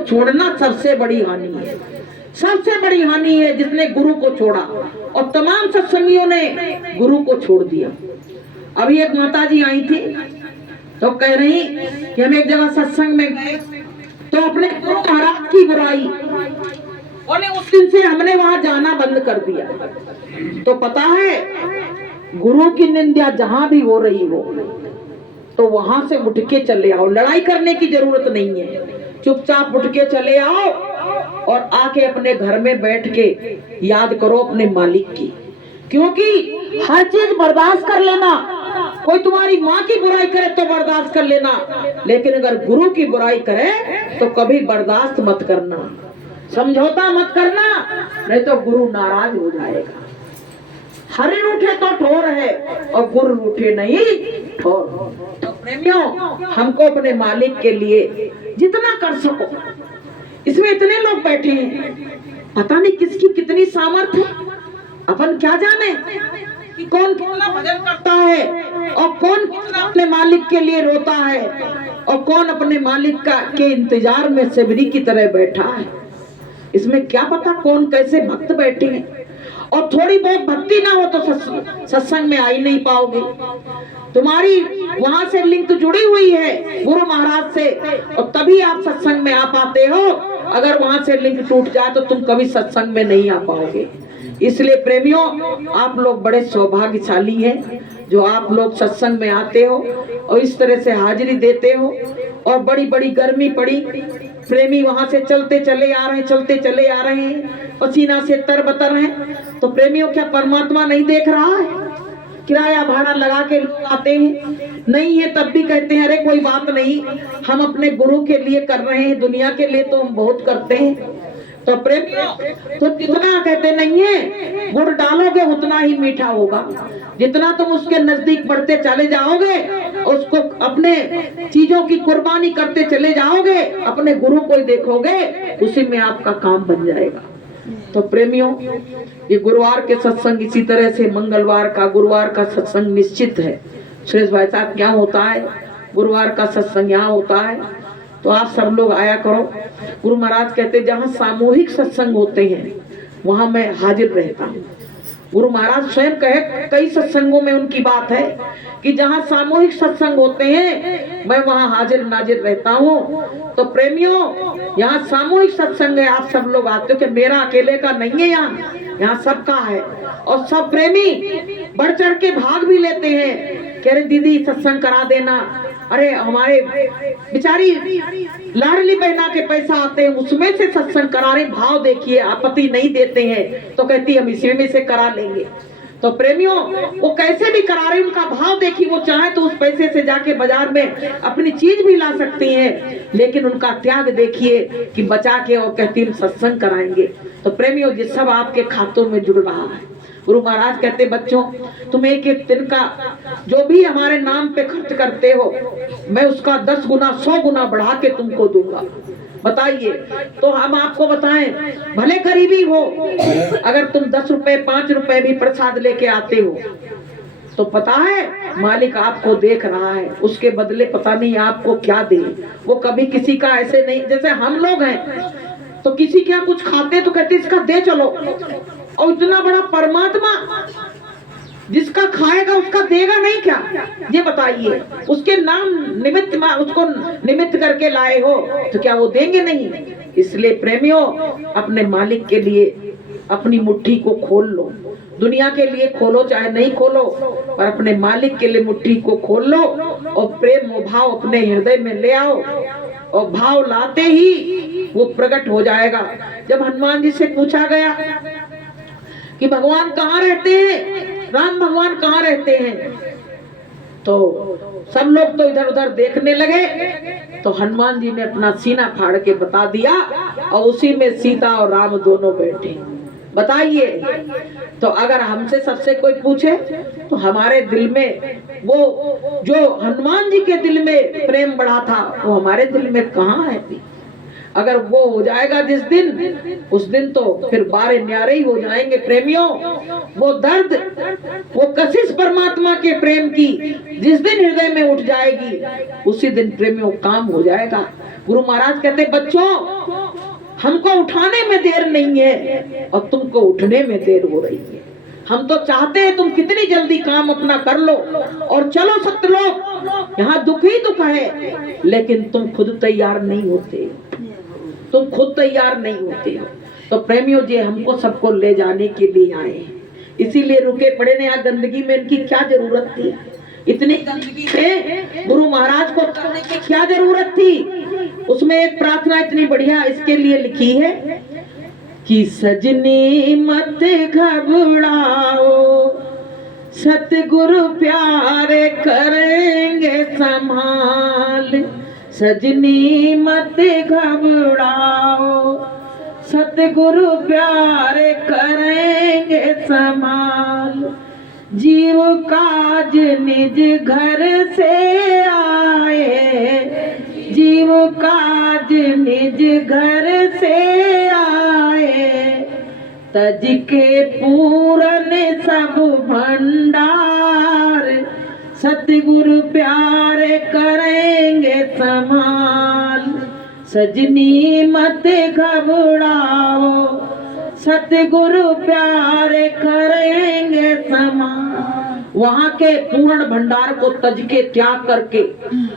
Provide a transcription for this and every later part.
छोड़ना सबसे बड़ी हानि है, सबसे बड़ी हानि है जिसने गुरु को छोड़ा। और तमाम सत्संगियों ने गुरु को छोड़ दिया। अभी एक माता जी आई थी तो कह रही कि हम एक जगह सत्संग में गए तो अपने गुरु महाराज की बुराई, और उस दिन से हमने वहां जाना बंद कर दिया। तो पता है गुरु की निंदा जहां भी हो रही हो तो वहां से उठ के चले आओ, लड़ाई करने की जरूरत नहीं है, चुपचाप उठ के चले आओ और आके अपने घर में बैठ के याद करो अपने मालिक की। क्योंकि हर चीज बर्दाश्त कर लेना, कोई तुम्हारी माँ की बुराई करे तो बर्दाश्त कर लेना, लेकिन अगर गुरु की बुराई करे तो कभी बर्दाश्त मत करना, समझौता मत करना, नहीं तो गुरु नाराज हो जाएगा। हरिण उठे तो ठोर है और गुरु उठे नहीं ठोर। तो प्रेमियों, हमको अपने मालिक के लिए जितना कर सको, इसमें इतने लोग बैठे हैं, पता नहीं किसकी कितनी सामर्थ्य, अपन क्या जाने कि कौन कितना भजन करता है और कौन कितना अपने मालिक के लिए रोता है और कौन अपने मालिक का के इंतजार में सेवरी की तरह बैठा है। इसमें क्या पता कौन कैसे भक्त बैठे हैं। और थोड़ी बहुत भक्ति ना हो तो सत्संग में आ ही नहीं पाओगे। तुम्हारी वहां से लिंक जुड़ी हुई है गुरु महाराज से और तभी आप सत्संग में आ पाते हो। अगर वहां से लिंक टूट जाए तो तुम कभी सत्संग में नहीं आ पाओगे। इसलिए प्रेमियों, आप लोग बड़े सौभाग्यशाली हैं जो आप लोग सत्संग में आते हो और इस तरह से हाजिरी देते हो। और बड़ी बड़ी गर्मी पड़ी, प्रेमी वहां से चलते चले आ रहे हैं, चलते चले आ रहे हैं, पसीना से तरबतर हैं। तो प्रेमियों, क्या परमात्मा नहीं देख रहा है? किराया भाड़ा लगा के लोग आते हैं, नहीं है तब भी कहते हैं अरे कोई बात नहीं, हम अपने गुरु के लिए कर रहे हैं, दुनिया के लिए तो हम बहुत करते हैं। तो प्रेमियों, तो जितना कहते नहीं है गुड़ डालोगे उतना ही मीठा होगा। जितना तुम उसके नजदीक बढ़ते चले जाओगे, उसको अपने चीजों की कुर्बानी करते चले जाओगे, अपने गुरु को देखोगे, उसी में आपका काम बन जाएगा। तो प्रेमियों, ये गुरुवार के सत्संग इसी तरह से मंगलवार का गुरुवार का सत्संग निश्चित है। सुरेश भाई साहब, क्या होता है गुरुवार का सत्संग यहाँ होता है, तो आप सब लोग आया करो। गुरु महाराज कहते जहाँ सामूहिक सत्संग होते हैं वहां मैं हाजिर रहता हूँ। गुरु महाराज स्वयं कहे, कई सत्संगों में उनकी बात है कि जहाँ सामूहिक सत्संग होते हैं मैं वहाँ हाजिर नाजिर रहता हूँ। तो प्रेमियों, यहाँ सामूहिक सत्संग है, आप सब लोग आते हो कि मेरा अकेले का नहीं है, यहाँ सबका है। और सब प्रेमी बढ़ चढ़ के भाग भी लेते हैं, कह रहे दीदी सत्संग करा देना। अरे हमारे बेचारी लाडली बहना के पैसा आते हैं उसमें से सत्संग करा रहे, भाव देखिए, आपत्ति नहीं देते हैं तो कहती हम इसी में से करा लेंगे। तो प्रेमियों, वो कैसे भी करा रहे, उनका भाव देखिए, वो चाहे तो उस पैसे से जाके बाजार में अपनी चीज भी ला सकती हैं, लेकिन उनका त्याग देखिए कि बचा के और कहती हम सत्संग कराएंगे। तो प्रेमियों, ये सब आपके खातों में जुड़ रहा है। गुरु महाराज कहते बच्चों, तुम एक एक दिन का जो भी हमारे नाम पे खर्च करते हो मैं उसका 10 गुना 100 गुना बढ़ा के तुमको दूंगा। बताइए, तो हम आपको बताएं, भले गरीबी हो, अगर तुम 10 रुपए 5 रुपए भी प्रसाद लेके आते हो तो पता है मालिक आपको देख रहा है, उसके बदले पता नहीं आपको क्या दे। वो कभी किसी का ऐसे नहीं, जैसे हम लोग हैं तो किसी के यहाँ कुछ खाते तो कहते इसका दे चलो, और इतना बड़ा परमात्मा जिसका खाएगा उसका देगा नहीं क्या? ये बताइए, उसके नाम निमित्त उसको निमित्त करके लाए हो तो क्या वो देंगे नहीं? इसलिए प्रेमियों, अपने मालिक के लिए अपनी मुट्ठी को खोल लो। दुनिया के लिए खोलो चाहे नहीं खोलो, पर अपने मालिक के लिए मुट्ठी को खोल लो और प्रेम और भाव अपने हृदय में ले आओ, और भाव लाते ही वो प्रकट हो जाएगा। जब हनुमान जी से पूछा गया कि भगवान कहाँ रहते हैं, राम भगवान कहाँ रहते हैं, तो सब लोग तो इधर उधर देखने लगे। तो हनुमान जी ने अपना सीना फाड़ के बता दिया और उसी में सीता और राम दोनों बैठे। बताइए, तो अगर हमसे सबसे कोई पूछे तो हमारे दिल में वो जो हनुमान जी के दिल में प्रेम बढ़ा था वो हमारे दिल में कहाँ है? अगर वो हो जाएगा जिस दिन, उस दिन तो फिर बारे न्यारे ही हो जाएंगे प्रेमियों। वो दर्द, वो कशिश परमात्मा के प्रेम की जिस दिन हृदय में उठ जाएगी, उसी दिन प्रेमियों काम हो जाएगा। गुरु महाराज कहते बच्चों, हमको उठाने में देर नहीं है और तुमको उठने में देर हो रही है। हम तो चाहते हैं तुम कितनी जल्दी काम अपना कर लो और चलो सत्यलोक। यहाँ दुख ही दुख है, लेकिन तुम खुद तैयार नहीं होते, तुम खुद तैयार नहीं होते हो। तो प्रेमियों जी हमको सबको ले जाने के लिए आए हैं, इसीलिए रुके पड़े ने। यहाँ गंदगी में इनकी क्या जरूरत थी? इतनी गंदगी से गुरु महाराज को करने की क्या जरूरत थी? उसमें एक प्रार्थना इतनी बढ़िया इसके लिए लिखी है कि सजनी मत घबराओ, सतगुरु प्यारे करेंगे संभाल। सजनी मत घबराओ, सतगुरु प्यारे करेंगे संभाल। जीव काज निज घर से आए, जीव काज निज घर से आए। तज के पूरन सब भंडार, सतगुरु प्यारे करेंगे संभाल। सजनी मत घबराओ, सतगुरु प्यारे करेंगे संभाल। वहाँ के पूर्ण भंडार को तज के त्याग करके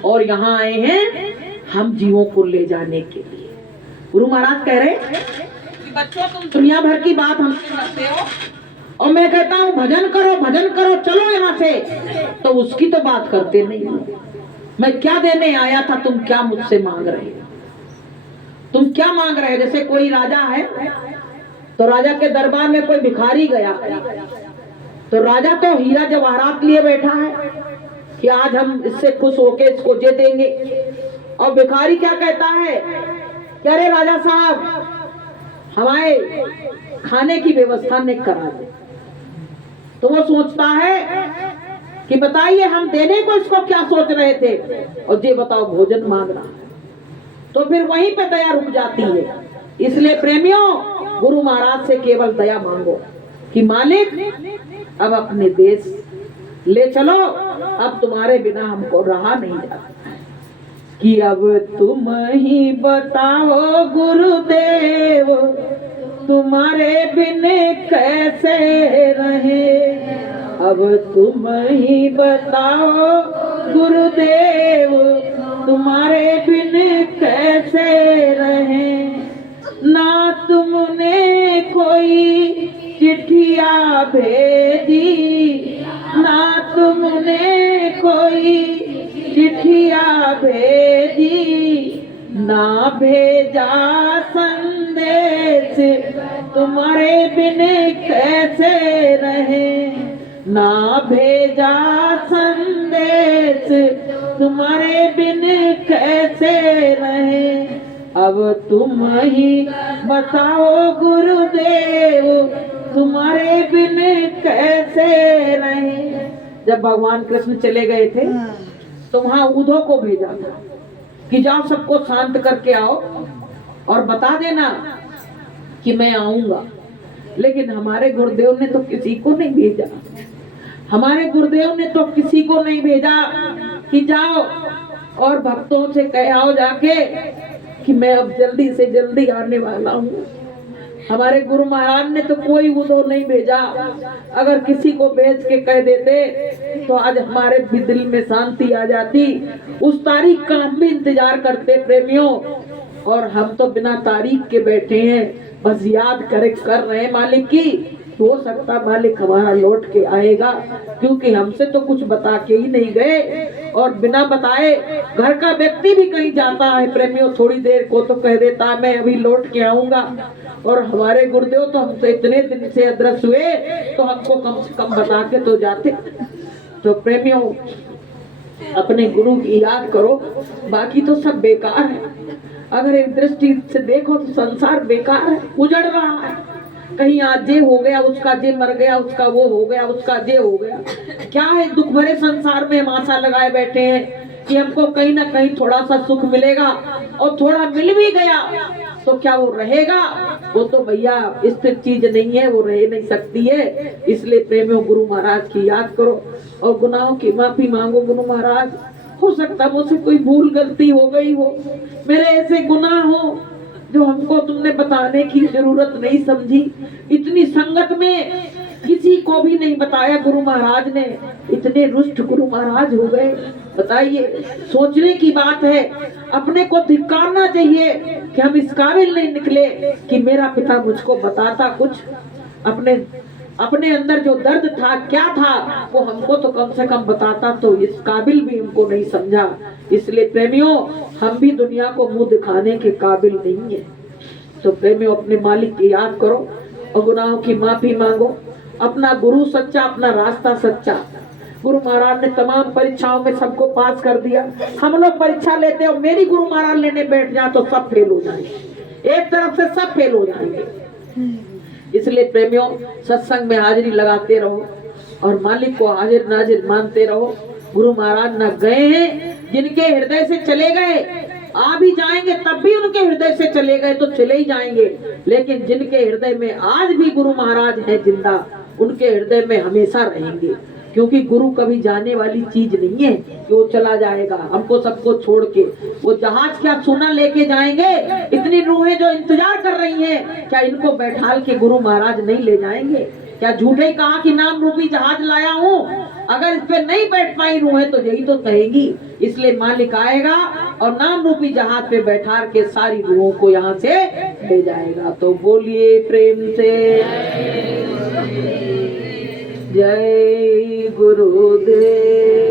और यहाँ आए हैं हम जीवों को ले जाने के लिए। गुरु महाराज कह रहे कि बच्चों तुम दुनिया भर की बात हमसे करते हो और मैं कहता हूँ भजन करो भजन करो चलो यहाँ से, तो उसकी तो बात करते नहीं हो। मैं क्या देने आया था, तुम क्या मुझसे मांग रहे हो? तुम क्या मांग रहे हो? जैसे कोई राजा है तो राजा के दरबार में कोई भिखारी गया, तो राजा तो हीरा जवाहरात लिए बैठा है कि आज हम इससे खुश होके इसको दे देंगे। और भिखारी क्या कहता है कि अरे राजा साहब, हमारे खाने की व्यवस्था नहीं करा दे। तो वो सोचता है कि बताइए हम देने को इसको क्या सोच रहे थे, और ये बताओ भोजन मांग रहा है। तो फिर वहीं पे दया रुक जाती है। इसलिए प्रेमियों, गुरु महाराज से केवल दया मांगो कि मालिक अब अपने देश ले चलो, अब तुम्हारे बिना हमको रहा नहीं जाता। कि अब तुम ही बताओ गुरुदेव, तुम्हारे बिन कैसे रहे। अब तुम ही बताओ गुरुदेव, तुम्हारे बिन कैसे रहे। ना तुमने कोई चिट्ठियाँ भेजी, ना तुमने कोई चिट्ठियाँ भेजी, ना भेजा संदेश, तुम्हारे बिन कैसे रहे। ना भेजा संदेश, तुम्हारे बिन कैसे रहे। अब तुम ही बताओ गुरुदेव, तुम्हारे बिन कैसे रहे। जब भगवान कृष्ण चले गए थे तो वहां उद्धव को भेजा था कि जाओ सबको शांत करके आओ और बता देना कि मैं आऊंगा। लेकिन हमारे गुरुदेव ने तो किसी को नहीं भेजा, हमारे गुरुदेव ने तो किसी को नहीं भेजा कि जाओ और भक्तों से कह आओ जाके कि मैं अब जल्दी से जल्दी आने वाला हूँ। हमारे गुरु महाराज ने तो कोई उद्धव नहीं भेजा। अगर किसी को भेज के कह देते तो आज हमारे भी दिल में शांति आ जाती। उस तारीख का हम भी इंतजार करते प्रेमियों, और हम तो बिना तारीख के बैठे हैं, बस याद कर रहे हैं मालिक की। हो सकता मालिक हमारा लौट के आएगा, क्योंकि हमसे तो कुछ बता के ही नहीं गए। और बिना बताए घर का व्यक्ति भी कहीं जाता है प्रेमियों, थोड़ी देर को तो कह देता मैं अभी लौट के आऊंगा। और हमारे गुरुदेव तो हमसे इतने दिन से अदृश्य हुए तो हमको कम से कम बता के तो जाते। तो प्रेमियों, अपने गुरु की याद करो, बाकी तो सब बेकार है। अगर एक दृष्टि से देखो तो संसार बेकार है, उजड़ रहा है। कहीं आज ये हो गया, उसका ये मर गया, उसका वो हो गया, उसका ये हो गया। क्या है दुख भरे संसार में हम आशा लगाए बैठे हैं कि हमको कहीं ना कहीं थोड़ा सा सुख मिलेगा, और थोड़ा मिल भी गया तो क्या वो रहेगा? वो तो भैया स्थिर चीज नहीं है, वो रह नहीं सकती है। इसलिए प्रेमियों, गुरु महाराज की याद करो और गुनाहों की माफी मांगो। गुरु महाराज, हो सकता मुझसे कोई भूल गलती हो गई हो, मेरे ऐसे गुनाह हो जो हमको तुमने बताने की जरूरत नहीं समझी। इतनी संगत में किसी को भी नहीं बताया गुरु महाराज ने, इतने रुष्ट गुरु महाराज हो गए। बताइए, सोचने की बात है। अपने को धिक्कारना चाहिए कि हम इस काबिल नहीं निकले कि मेरा पिता मुझको बताता कुछ। अपने अंदर जो दर्द था, क्या था, वो हमको तो कम से कम बताता, तो इस काबिल भी हमको नहीं समझा। इसलिए प्रेमियों, हम भी दुनिया को मुंह दिखाने के काबिल नहीं है। तो प्रेमियों, अपने मालिक की याद करो और गुनाहों की माफी मांगो। अपना गुरु सच्चा, अपना रास्ता सच्चा। गुरु महाराज ने तमाम परीक्षाओं में सबको पास कर दिया। हम लोग परीक्षा लेते और मेरी गुरु महाराज लेने बैठ जाए तो सब फेल हो जाएंगे, एक तरफ से सब फेल हो जाएंगे। इसलिए प्रेमियों, सत्संग में हाजिरी लगाते रहो और मालिक को हाजिर नाजिर मानते रहो। गुरु महाराज न गए हैं, जिनके हृदय से चले गए आ भी जाएंगे, तब भी उनके हृदय से चले गए तो चले ही जाएंगे। लेकिन जिनके हृदय में आज भी गुरु महाराज है जिंदा, उनके हृदय में हमेशा रहेंगे। क्योंकि गुरु कभी जाने वाली चीज नहीं है कि वो चला जाएगा हमको सबको छोड़ के। वो जहाज क्या सोना लेके जाएंगे? इतनी रूहें जो इंतजार कर रही हैं, क्या इनको बैठाल के गुरु महाराज नहीं ले जाएंगे? क्या झूठे कहा कि नाम रूपी जहाज लाया हूँ, अगर इस पे नहीं बैठ पाई रूहें तो यही तो कहेगी। इसलिए मालिक आएगा और नाम रूपी जहाज पे बैठा के सारी रूहों को यहाँ से ले जाएगा। तो बोलिए प्रेम से जय गुरुदेव।